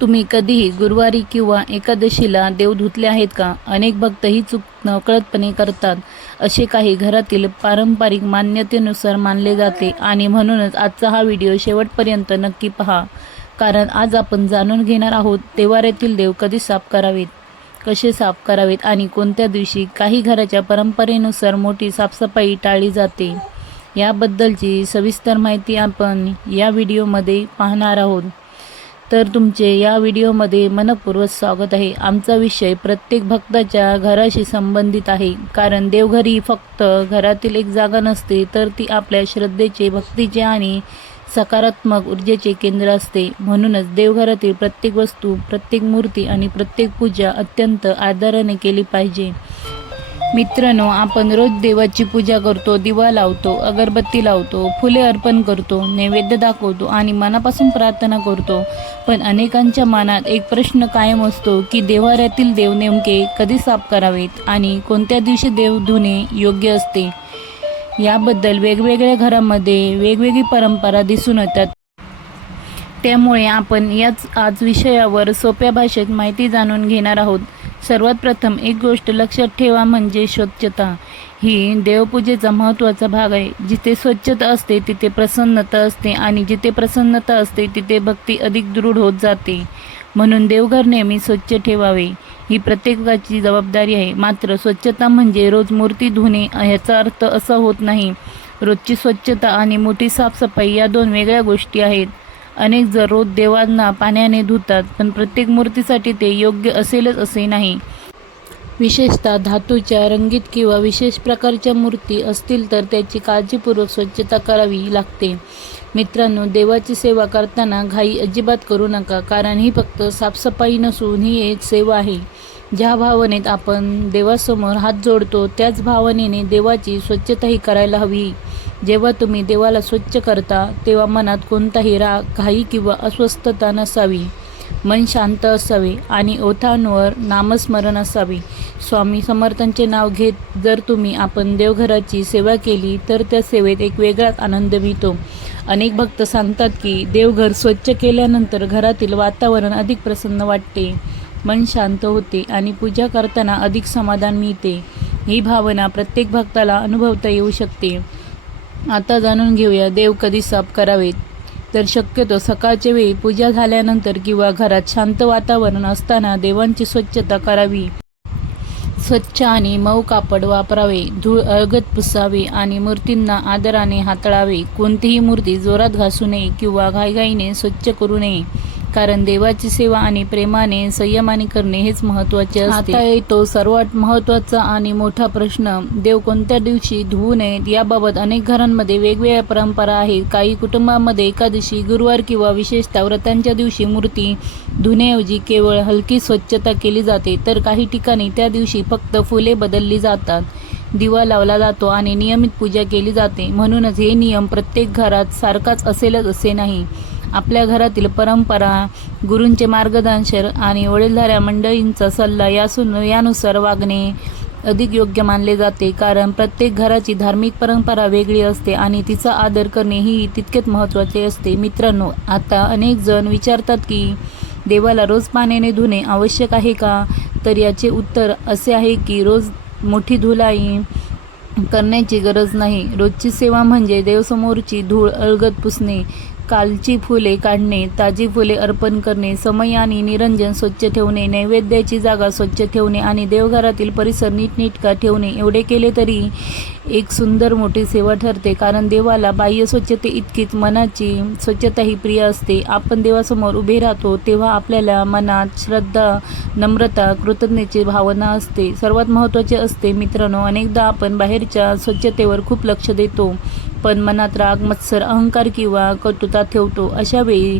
तुम्ही कधीही गुरुवारी किंवा एकादशीला देव धुतले आहेत का? अनेक भक्त ही चूक नकळतपणे करतात. असे काही घरातील पारंपरिक मान्यतेनुसार मानले जाते आणि म्हणूनच आजचा हा व्हिडिओ शेवटपर्यंत नक्की पहा. कारण आज आपण जाणून घेणार आहोत देवाऱ्यातील देव कधी साफ करावेत, कसे साफ करावेत आणि कोणत्या दिवशी. काही घराच्या परंपरेनुसार मोठी साफसफाई टाळली जाते. याबद्दलची सविस्तर माहिती आपण या व्हिडिओमध्ये पाहणार आहोत. तर तुमचे या व्हिडिओमध्ये मनपूर्वक स्वागत आहे. आमचा विषय प्रत्येक भक्ताच्या घराशी संबंधित आहे. कारण देवघर ही फक्त घरातील एक जागा नसते, तर ती आपल्या श्रद्धेचे, भक्तीचे आणि सकारात्मक ऊर्जेचे केंद्र असते. म्हणूनच देवघरातील प्रत्येक वस्तू, प्रत्येक मूर्ती आणि प्रत्येक पूजा अत्यंत आदराने केली पाहिजे. मित्रांनो, आपण रोज देवाची पूजा करतो, दिवा लावतो, अगरबत्ती लावतो, फुले अर्पण करतो, नैवेद्य दाखवतो आणि मनापासून प्रार्थना करतो. पण अनेकांच्या मनात एक प्रश्न कायम असतो की देवाऱ्यातील देव नेमके कधी साफ करावेत आणि कोणत्या दिवशी देव धुणे योग्य असते. याबद्दल वेगवेगळ्या घरामध्ये वेगवेगळी परंपरा दिसून येतात. त्यामुळे आपण याच आज विषयावर सोप्या भाषेत माहिती जाणून घेणार आहोत. सर्वात प्रथम एक गोष्ट लक्षात ठेवा, म्हणजे स्वच्छता ही देवपूजेचा महत्त्वाचा भाग आहे. जिथे स्वच्छता असते तिथे प्रसन्नता असते आणि जिथे प्रसन्नता असते तिथे भक्ती अधिक दृढ होत जाते. म्हणून देवघर नेहमी स्वच्छ ठेवावे ही प्रत्येकाची जबाबदारी आहे. मात्र स्वच्छता म्हणजे रोज मूर्ती धुणे ह्याचा अर्थ असा होत नाही. रोजची स्वच्छता आणि मोठी साफसफाई या दोन वेगळ्या गोष्टी आहेत. अनेक जण रोज देवांना पाण्याने धुतात, पण प्रत्येक मूर्तीसाठी ते योग्य असेलच असे नाही. विशेषतः धातूच्या, रंगीत किंवा विशेष प्रकारच्या मूर्ती असतील तर त्याची काळजीपूर्वक स्वच्छता करावी लागते. मित्रांनो, देवाची सेवा करताना घाई अजिबात करू नका. कारण ही फक्त साफसफाई नसून ही एक सेवा आहे. ज्या भावनेत आपण देवासमोर हात जोडतो त्याच भावनेने देवाची स्वच्छताही करायला हवी. जेव्हा तुम्ही देवाला स्वच्छ करता तेव्हा मनात कोणताही राग, घाई किंवा अस्वस्थता नसावी. मन शांत असावे आणि ओठांवर नामस्मरण असावे. स्वामी समर्थांचे नाव घेत जर तुम्ही आपण देवघराची सेवा केली तर त्या सेवेत एक वेगळाच आनंद मिळतो. अनेक भक्त सांगतात की देवघर स्वच्छ केल्यानंतर घरातील वातावरण अधिक प्रसन्न वाटते, मन शांत होते आणि पूजा करताना अधिक समाधान मिळते. ही भावना प्रत्येक भक्ताला अनुभवता येऊ शकते. आता जाणून घेऊया देव कधी साफ करावेत. तर शक्यतो सकाळच्या वेळी पूजा झाल्यानंतर किंवा घरात शांत वातावरण असताना देवांची स्वच्छता करावी. स्वच्छ आणि मऊ कापड वापरावे, धूळ अलगद पुसावे आणि मूर्तींना आदराने हाताळावे. कोणतीही मूर्ती जोरात घासू नये किंवा घाईघाईने स्वच्छ करू नये. कारण देवाची सेवा आणि प्रेमाने, संयमाने करणे हेच महत्त्वाचे असते. आता येतो सर्वात महत्त्वाचा आणि मोठा प्रश्न, देव कोणत्या दिवशी धुवू नयेत. याबाबत अनेक घरांमध्ये वेगवेगळ्या परंपरा आहेत. काही कुटुंबांमध्ये एकादशी, गुरुवार किंवा विशेषतः व्रतांच्या दिवशी मूर्ती धुण्याऐवजी केवळ हलकी स्वच्छता केली जाते. तर काही ठिकाणी त्या दिवशी फक्त फुले बदलली जातात, दिवा लावला जातो आणि नियमित पूजा केली जाते. म्हणूनच हे नियम प्रत्येक घरात सारखाच असेलच असे नाही. आपल्या घरातील परंपरा, गुरूंचे मार्गदर्शन आणि वडीलधाऱ्या मंडळींचा सल्ला यानुसार वागणे अधिक योग्य मानले जाते. कारण प्रत्येक घराची धार्मिक परंपरा वेगळी असते आणि तिचा आदर करणे ही तितकेच महत्त्वाचे असते. मित्रांनो, आता अनेक जण विचारतात की देवाला रोज पाण्याने धुणे आवश्यक आहे का? तर याचे उत्तर असे आहे की रोज मोठी धुलाई करण्याची गरज नाही. रोजची सेवा म्हणजे देवसमोरची धूळ अलगद पुसणे, कालची फुले काढणे, ताजी फुले अर्पण करणे, समय आणि निरंजन स्वच्छ ठेवणे, नैवेद्याची जागा स्वच्छ ठेवणे आणि देवघरातील परिसर नीटनेटका ठेवणे. एवढे केले तरी एक सुंदर मोठी सेवा ठरते. कारण देवाला बाह्य स्वच्छते इतकीच मनाची स्वच्छताही प्रिय असते. आपण देवासमोर उभे राहतो तेव्हा आपल्याला मनात श्रद्धा, नम्रता, कृतज्ञतेची भावना असते. सर्वात महत्त्वाचे असते. मित्रांनो, अनेकदा आपण बाहेरच्या स्वच्छतेवर खूप लक्ष देतो, पण मनात राग, मत्सर, अहंकार किंवा कटुता ठेवतो. अशा वेळी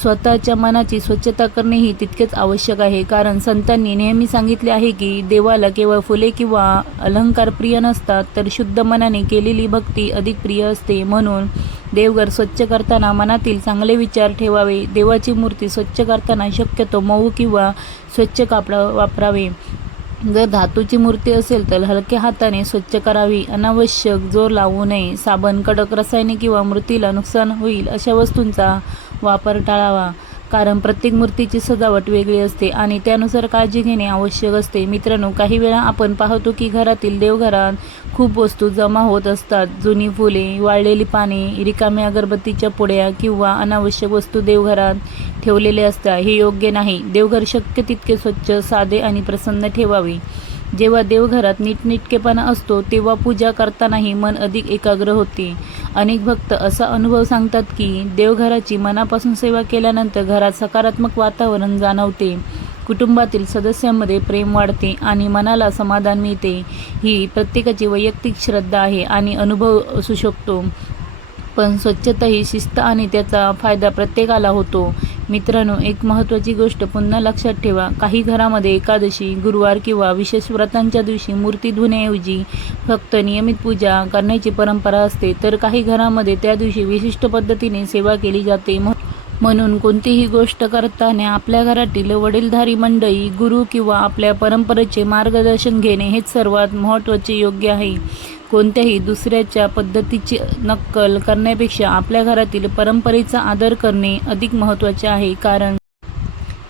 स्वतःच्या मनाची स्वच्छता करणे ही तितकेच आवश्यक आहे. कारण संतांनी नेहमी सांगितले आहे की देवाला केवळ फुले किंवा अलंकार प्रिय नसतात, तर शुद्ध मनाने केलेली भक्ती अधिक प्रिय असते. म्हणून देवघर स्वच्छ करताना मनातील चांगले विचार ठेवावे. देवाची मूर्ती स्वच्छ करताना शक्यतो मऊ किंवा स्वच्छ कापड वापरावे. जर धातूची मूर्ती असेल तर हलक्या हाताने स्वच्छ करावी. अनावश्यक जोर लावू नये. साबण, कडक रसायने किंवा मूर्तीला नुकसान होईल अशा वस्तूंचा वापर टाळावा. कारण प्रत्येक मूर्तीची सजावट वेगळी असते आणि त्यानुसार काळजी घेणे आवश्यक असते. मित्रांनो, काही वेळा आपण पाहतो की घरातील देवघरात खूप वस्तू जमा होत असतात. जुनी फुले, वाळलेली पाने, रिकाम्या अगरबत्तीच्या पुड्या किंवा अनावश्यक वस्तू देवघरात ठेवलेले असतात. हे योग्य नाही. देवघर शक्य तितके स्वच्छ, साधे आणि प्रसन्न ठेवावे. जेव्हा देवघरात नीटनेटकेपणा असतो तेव्हा पूजा करतानाही मन अधिक एकाग्र होते. अनेक भक्त असा अनुभव सांगतात की देवघराची मनापासून सेवा केल्यानंतर घरात सकारात्मक वातावरण जाणवते, कुटुंबातील सदस्यांमध्ये प्रेम वाढते आणि मनाला समाधान मिळते. ही प्रत्येकाची वैयक्तिक श्रद्धा आहे आणि अनुभव असू शकतो, पण स्वच्छता ही शिस्त आणि त्याचा फायदा प्रत्येकाला होतो. मित्रांनो, एक महत्त्वाची गोष्ट पुन्हा लक्षात ठेवा. काही घरामध्ये एकादशी, गुरुवार किंवा विशेष व्रतांच्या दिवशी मूर्ती धुण्याऐवजी फक्त नियमित पूजा करण्याची परंपरा असते, तर काही घरामध्ये त्या दिवशी विशिष्ट पद्धतीने सेवा केली जाते. म्हणून कोणतीही गोष्ट करताना आपल्या घरातील वडीलधारी मंडळी, गुरु किंवा आपल्या परंपरेचे मार्गदर्शन घेणे हेच सर्वात महत्त्वाचे योग्य आहे. कोणत्याही दुसऱ्याच्या पद्धतीची नक्कल करण्यापेक्षा आपल्या घरातील परंपरेचा आदर करणे अधिक महत्त्वाचे आहे. कारण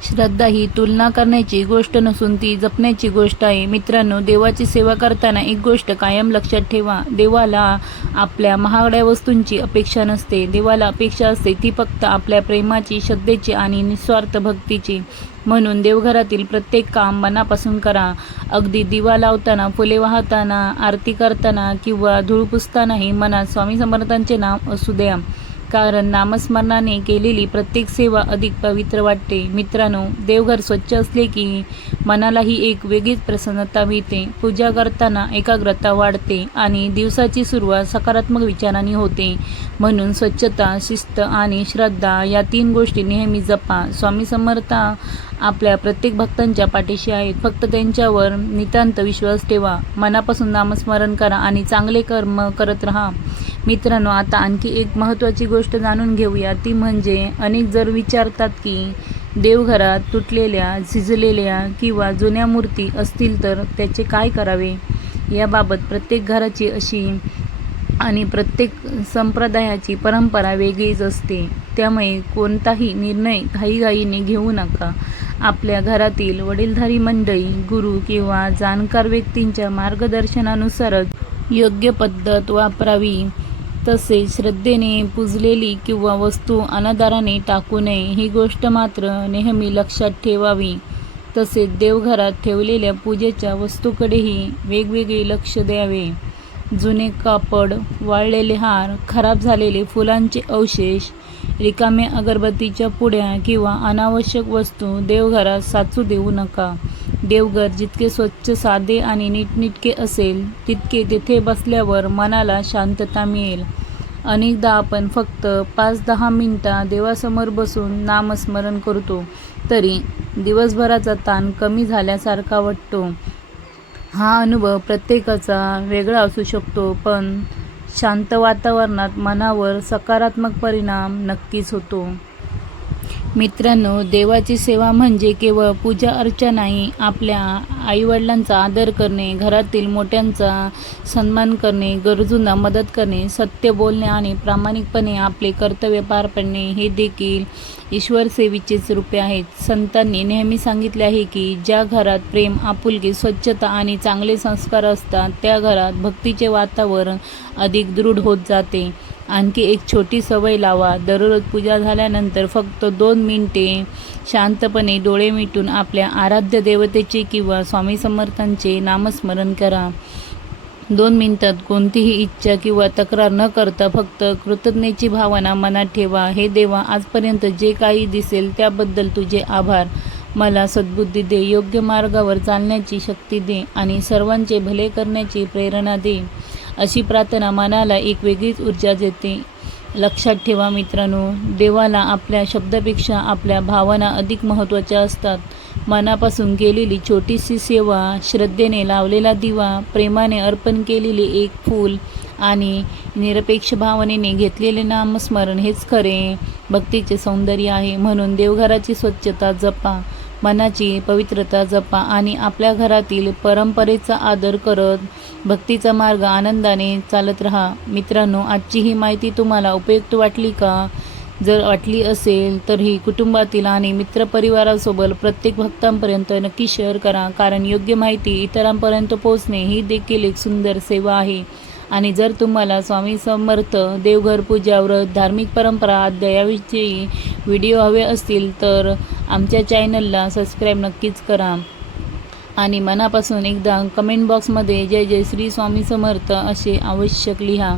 श्रद्धा ही तुलना करण्याची गोष्ट नसून ती जपण्याची गोष्ट आहे. मित्रांनो, देवाची सेवा करताना एक गोष्ट कायम लक्षात ठेवा. देवाला आपल्या महागड्या वस्तूंची अपेक्षा नसते. देवाला अपेक्षा असते ती फक्त आपल्या प्रेमाची, श्रद्धेची आणि निस्वार्थ भक्तीची. म्हणून देवघरातील प्रत्येक काम मनापासून करा. अगदी दिवा लावताना, फुले वाहताना, आरती करताना किंवा धूळ पुसतानाही मनात स्वामी समर्थांचे नाम असू द्या. कारण नामस्मरणाने केलेली प्रत्येक सेवा अधिक पवित्र वाटते. मित्रांनो, देवघर स्वच्छ असले की मनालाही एक वेगळीच प्रसन्नता मिळते. पूजा करताना एकाग्रता वाढते आणि दिवसाची सुरुवात सकारात्मक विचारांनी होते. म्हणून स्वच्छता, शिस्त आणि श्रद्धा या 3 गोष्टी नेहमी जपा. स्वामी समर्थ आपल्या प्रत्येक भक्तांच्या पाठीशी आहेत. फक्त त्यांच्यावर नितांत विश्वास ठेवा. मनापासून नामस्मरण करा आणि चांगले कर्म करत राहा. मित्रांनो, आता आणखी एक महत्त्वाची गोष्ट जाणून घेऊया. ती म्हणजे अनेक जर विचारतात की देवघरात तुटलेल्या, झिजलेल्या किंवा जुन्या मूर्ती असतील तर त्याचे काय करावे. याबाबत प्रत्येक घराची अशी आणि प्रत्येक संप्रदायाची परंपरा वेगळीच असते. त्यामुळे कोणताही निर्णय घाईघाईने घेऊ नका. आपल्या घरातील वडीलधारी मंडळी, गुरु किंवा जाणकार व्यक्तींच्या मार्गदर्शनानुसारच योग्य पद्धत वापरावी. तसेच श्रद्धेने पूजलेली किंवा वस्तू अनादराने टाकू नये, ही गोष्ट मात्र नेहमी लक्षात ठेवावी. तसेच देवघरात ठेवलेल्या पूजेच्या वस्तूकडेही वेगवेगळे लक्ष द्यावे. जुने कापड, वाळलेले हार, खराब झालेले फुलांचे अवशेष, रिकाम्या अगरबत्तीच्या पुड्या किंवा अनावश्यक वस्तू देवघरात साचू देऊ नका. देवघर जितके स्वच्छ, साधे आणि नीटनेटके असेल तितके तेथे बसल्यावर मनाला शांतता मिळेल. अनेकदा आपण फक्त 5-10 मिनिटं देवासमोर बसून नामस्मरण करतो तरी दिवसभराचा ताण कमी झाल्यासारखा वाटतो. हा अनुभव प्रत्येकाचा वेगळा असू शकतो, पण शांत वातावरणात मनावर सकारात्मक परिणाम नक्कीच होतो. मित्रांनो, देवाची सेवा म्हणजे केवळ पूजा अर्चा नाही. आपल्या आईवडिलांचा आदर करणे, घरातील मोठ्यांचा सन्मान करणे, गरजूंना मदत करणे, सत्य बोलणे आणि प्रामाणिकपणे आपले कर्तव्य पार पाडणे हे देखील ईश्वर सेवेचेच रूपे आहेत. संतांनी नेहमी सांगितले आहे की ज्या घरात प्रेम, आपुलकी, स्वच्छता आणि चांगले संस्कार असतात त्या घरात भक्तीचे वातावरण अधिक दृढ होत जाते. आणखी एक छोटी सवय लावा. दररोज पूजा झाल्यानंतर फक्त 2 मिनिटे शांतपणे डोळे मिटून आपल्या आराध्य देवतेचे किंवा स्वामी समर्थांचे नामस्मरण करा. 2 मिनिटात कोणतीही इच्छा किंवा तक्रार न करता फक्त कृतज्ञतेची भावना मनात ठेवा. हे देवा, आजपर्यंत जे काही दिसेल त्याबद्दल तुझे आभार. मला सद्बुद्धी दे, योग्य मार्गावर चालण्याची शक्ती दे आणि सर्वांचे भले करण्याची प्रेरणा दे. अशी प्रार्थना मनाला एक वेगळीच ऊर्जा देते. लक्षात ठेवा मित्रांनो, देवाला आपल्या शब्दापेक्षा आपल्या भावना अधिक महत्त्वाच्या असतात. मनापासून केलेली छोटीशी सेवा, श्रद्धेने लावलेला दिवा, प्रेमाने अर्पण केलेले एक फूल आणि निरपेक्ष भावनेने घेतलेले नामस्मरण हेच खरे भक्तीचे सौंदर्य आहे. म्हणून देवघराची स्वच्छता जपा, मनाची पवित्रता जपा आणि आपल्या घरातील परंपरेचा आदर करत भक्तीचा मार्ग आनंदाने चालत राहा. मित्रांनो, आजची ही माहिती तुम्हाला उपयुक्त वाटली का? जर वाटली असेल तर ही कुटुंबातील आणि मित्रपरिवारासोबत प्रत्येक भक्तांपर्यंत नक्की शेअर करा, कारण योग्य माहिती इतरांपर्यंत पोहोचणे ही देखील एक सुंदर सेवा आहे. आणि जर तुम्हाला स्वामी समर्थ, देवघर पूजा, व्रत, धार्मिक परंपरा अध्यायाविषयी व्हिडिओ हवे असतील तर आमच्या चॅनलला सबस्क्राईब नक्कीच करा. आणि मनापासून एकदा कमेंट बॉक्समध्ये जय जय श्री स्वामी समर्थ असे आवश्यक लिहा.